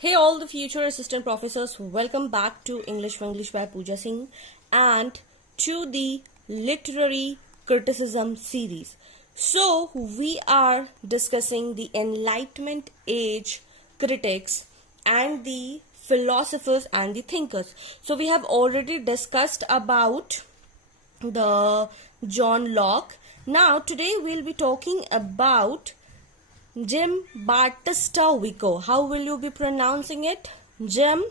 Hey all the future assistant professors, welcome back to English by Pooja Singh and to the literary criticism series. So we are discussing the Enlightenment age critics and the philosophers and the thinkers. So we have already discussed about the John Locke. Now today we'll be talking about Giambattista Vico. How will you be pronouncing it? Giambattista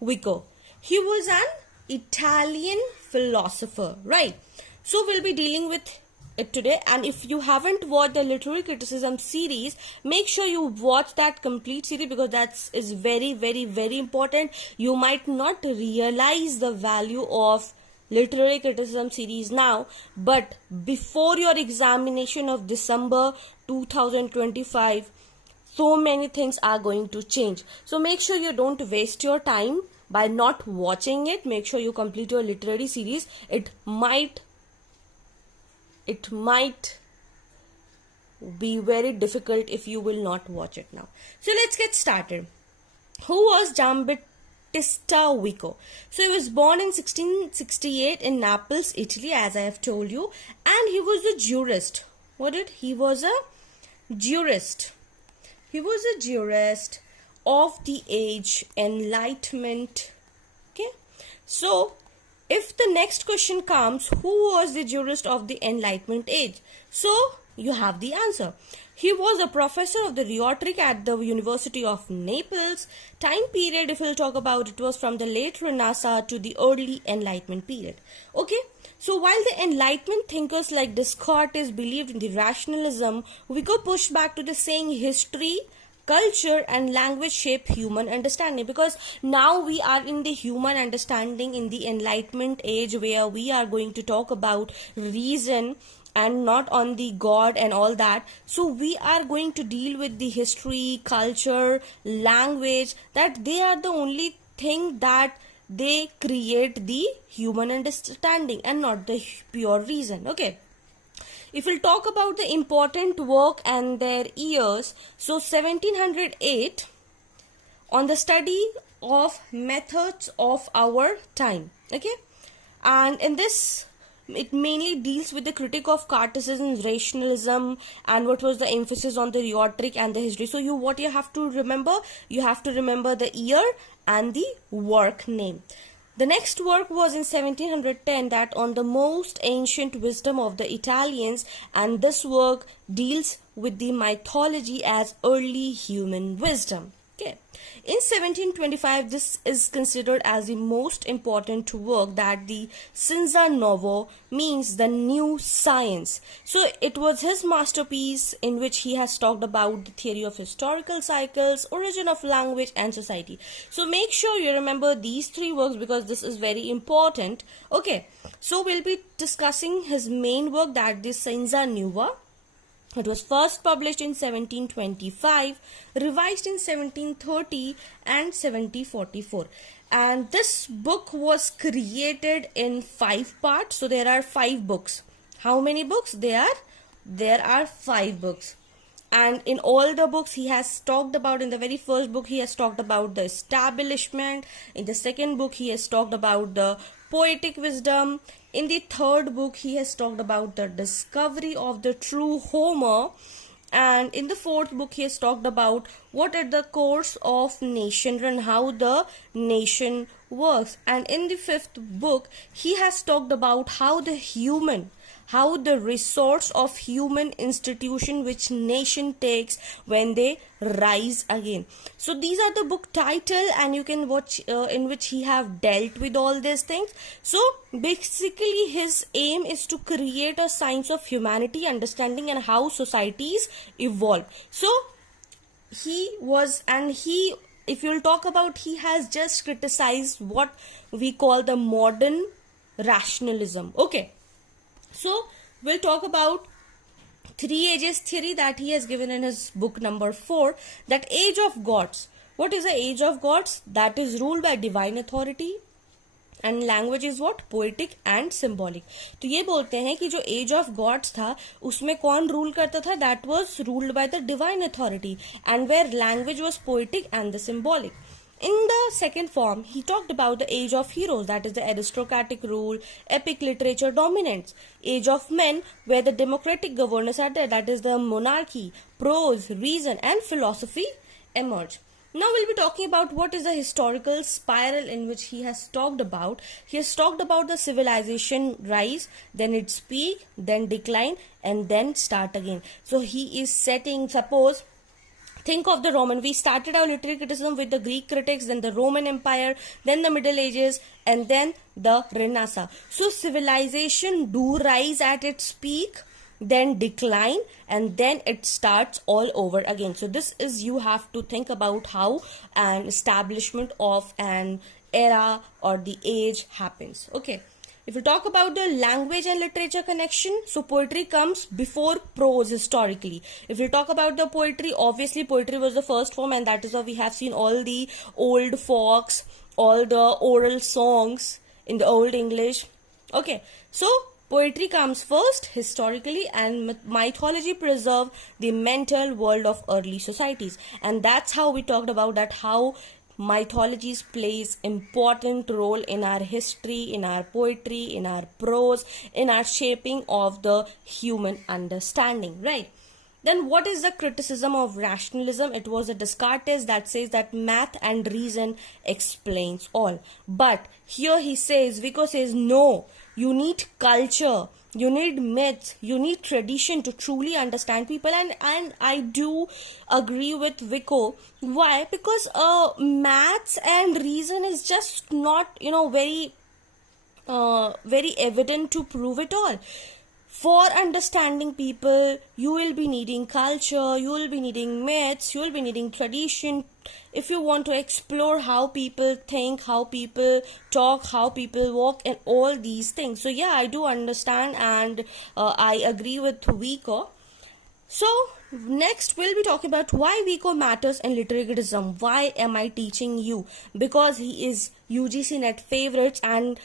Vico. He was an Italian philosopher, right? So we'll be dealing with it today. And if you haven't watched the literary criticism series, make sure you watch that complete series because that is very, very, very important. You might not realize the value of literary criticism series now, but before your examination of December 2025, so many things are going to change. So make sure you don't waste your time by not watching it. Make sure you complete your literary series. It might be very difficult if you will not watch it now. So let's get started. Who was Giambattista Vico? So he was born in 1668 in Naples, Italy, as I have told you, and he was a jurist. He was a jurist. He was a jurist of the age Enlightenment. Okay. So if the next question comes, who was the jurist of the Enlightenment age? So you have the answer. He was a professor of the rhetoric at the University of Naples. Time period, if we'll talk about it, was from the late Renaissance to the early Enlightenment period. Okay, so while the Enlightenment thinkers like Descartes believed in the rationalism, Vico pushed back to the saying history, culture and language shape human understanding, because now we are in the human understanding in the Enlightenment age where we are going to talk about reason and not on the God and all that. So we are going to deal with the history, culture, language, that they are the only thing that they create the human understanding and not the pure reason. Okay. If we'll talk about the important work and their years, so 1708 on the study of methods of our time. Okay. And in this, it mainly deals with the critique of Cartesian rationalism and what was the emphasis on the rhetoric and the history. So what you have to remember? You have to remember the year and the work name. The next work was in 1710, that on the most ancient wisdom of the Italians, and this work deals with the mythology as early human wisdom. Okay. In 1725, this is considered as the most important work, that the Scienza Nuova means the new science. So it was his masterpiece in which he has talked about the theory of historical cycles, origin of language and society. So make sure you remember these three works because this is very important. Okay, so we'll be discussing his main work, that the Scienza Nuova. It was first published in 1725, revised in 1730 and 1744. And this book was created in 5 parts. So there are 5 books. How many books? There are 5 books. And in all the books he has talked about, in the very first book he has talked about the establishment. In the second book he has talked about the poetic wisdom. In the third book he has talked about the discovery of the true Homer. And in the fourth book he has talked about what are the course of nation and how the nation works. And in the fifth book he has talked about how the resource of human institution which nation takes when they rise again. So these are the book title, and you can watch in which he have dealt with all these things. So basically his aim is to create a science of humanity, understanding and how societies evolve. So if you'll talk about, he has just criticized what we call the modern rationalism. Okay. So we'll talk about 3 ages theory that he has given in his book number 4, that age of gods. What is the age of gods? That is ruled by divine authority, and language is what, poetic and symbolic. तो ये बोलते हैं कि जो as of God's था उसमें कौन rule करता था, that was ruled by the divine authority, and where language was poetic and the symbolic. In the second form, he talked about the age of heroes, that is the aristocratic rule, epic literature dominates. Age of men, where the democratic governors are there, that is the monarchy, prose, reason, and philosophy emerge. Now we'll be talking about what is the historical spiral in which he has talked about. He has talked about the civilization rise, then its peak, then decline, and then start again. So he is setting, suppose, think of the Roman. We started our literary criticism with the Greek critics, then the Roman Empire, then the Middle Ages, and then the Renaissance. So civilization do rise at its peak, then decline, and then it starts all over again. So this is, you have to think about how an establishment of an era or the age happens. Okay. If you talk about the language and literature connection, so poetry comes before prose historically. If you talk about the poetry, obviously poetry was the first form, and that is why we have seen all the old folks, all the oral songs in the old English. Okay, so poetry comes first historically, and mythology preserve the mental world of early societies, and that's how we talked about that, how mythologies plays important role in our history, in our poetry, in our prose, in our shaping of the human understanding, right? Then what is the criticism of rationalism? It was a Descartes that says that math and reason explains all. But here he says, Vico says, no, you need culture, you need myths, you need tradition to truly understand people. And I do agree with Vico. Why? Because maths and reason is just not, very evident to prove it all. For understanding people, you will be needing culture, you will be needing myths, you will be needing tradition. If you want to explore how people think, how people talk, how people walk, and all these things. So yeah, I do understand, and I agree with Vico. So next we'll be talking about why Vico matters in literary criticism. Why am I teaching you? Because he is UGC NET favorites, and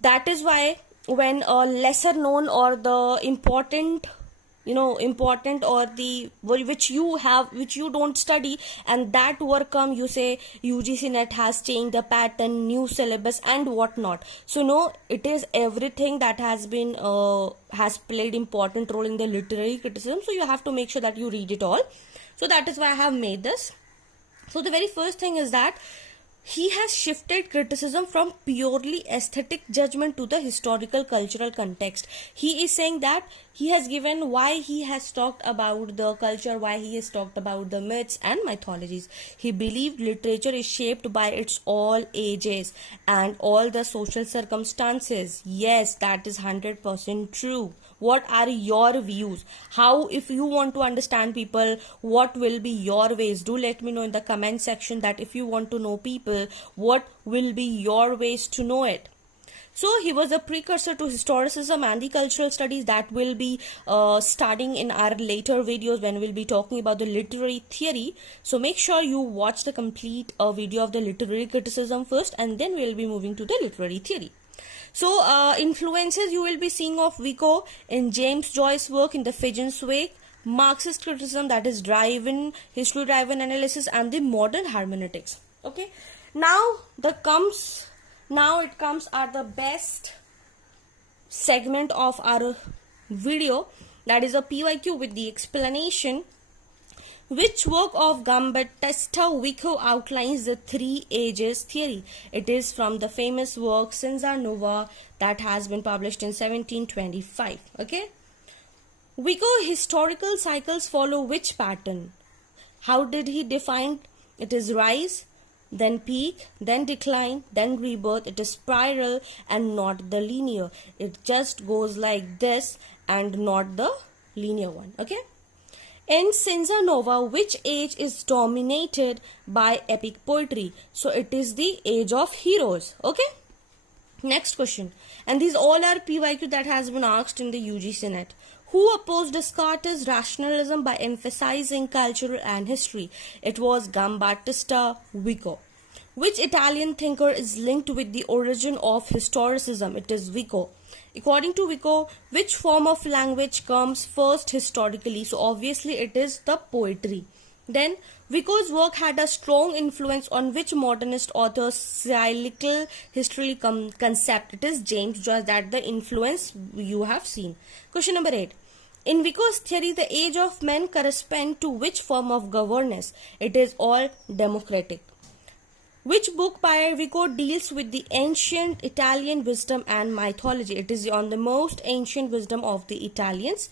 that is why when a lesser known or the important or the which you don't study, and that work come, you say UGC NET has changed the pattern, new syllabus and whatnot. So no, it is everything that has been has played important role in the literary criticism. So you have to make sure that you read it all. So that is why I have made this. So the very first thing is that he has shifted criticism from purely aesthetic judgment to the historical cultural context. He is saying that he has given why he has talked about the culture, why he has talked about the myths and mythologies. He believed literature is shaped by its all ages and all the social circumstances. Yes, that is 100% true. What are your views? How, if you want to understand people, what will be your ways? Do let me know in the comment section that if you want to know people, what will be your ways to know it. So he was a precursor to historicism and the cultural studies that will be starting in our later videos when we'll be talking about the literary theory. So make sure you watch the complete video of the literary criticism first, and then we'll be moving to the literary theory. So influences you will be seeing of Vico in James Joyce's work in the Fijian's Wake, Marxist criticism, that is history driven analysis, and the modern hermeneutics. Okay, now it comes at the best segment of our video, that is a PYQ with the explanation. Which work of Giambattista Vico outlines the three ages theory? It is from the famous work Scienza Nuova that has been published in 1725. Okay, Vico historical cycles follow which pattern? How did he define? It is rise, then peak, then decline, then rebirth. It is spiral and not the linear. It just goes like this and not the linear one. Okay. In Scienza Nuova, which age is dominated by epic poetry? So it is the age of heroes. Okay. Next question. And these all are PYQ that has been asked in the UGC NET. Who opposed Descartes' rationalism by emphasizing culture and history? It was Giambattista Vico. Which Italian thinker is linked with the origin of historicism? It is Vico. According to Vico, which form of language comes first historically? So obviously it is the poetry. Then Vico's work had a strong influence on which modernist author's cyclical history concept? It is James Joyce. That the influence you have seen. Question number 8. In Vico's theory, the age of men correspond to which form of governance? It is all democratic. Which book by Vico deals with the ancient Italian wisdom and mythology? It is on the most ancient wisdom of the Italians.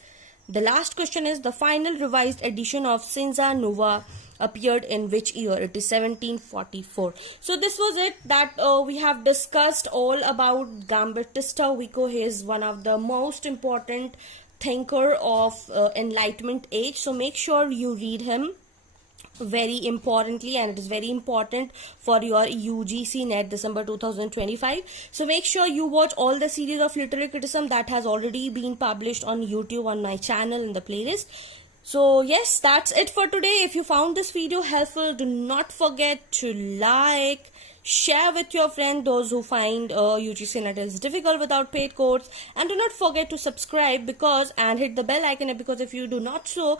The last question is the final revised edition of Senza Nuova appeared in which year? It is 1744. So this was it that we have discussed all about Giambattista Vico. He is one of the most important thinker of Enlightenment age. So make sure you read him very importantly, and it is very important for your UGC NET December 2025. So make sure you watch all the series of literary criticism that has already been published on YouTube on my channel in the playlist. So yes, that's it for today. If you found this video helpful, do not forget to like, share with your friends, those who find UGC NET is difficult without paid course, and do not forget to subscribe and hit the bell icon, because if you do not so,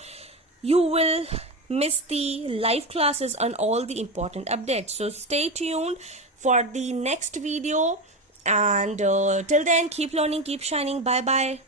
you will miss the live classes and all the important updates. So stay tuned for the next video, and till then, keep learning, keep shining. Bye bye.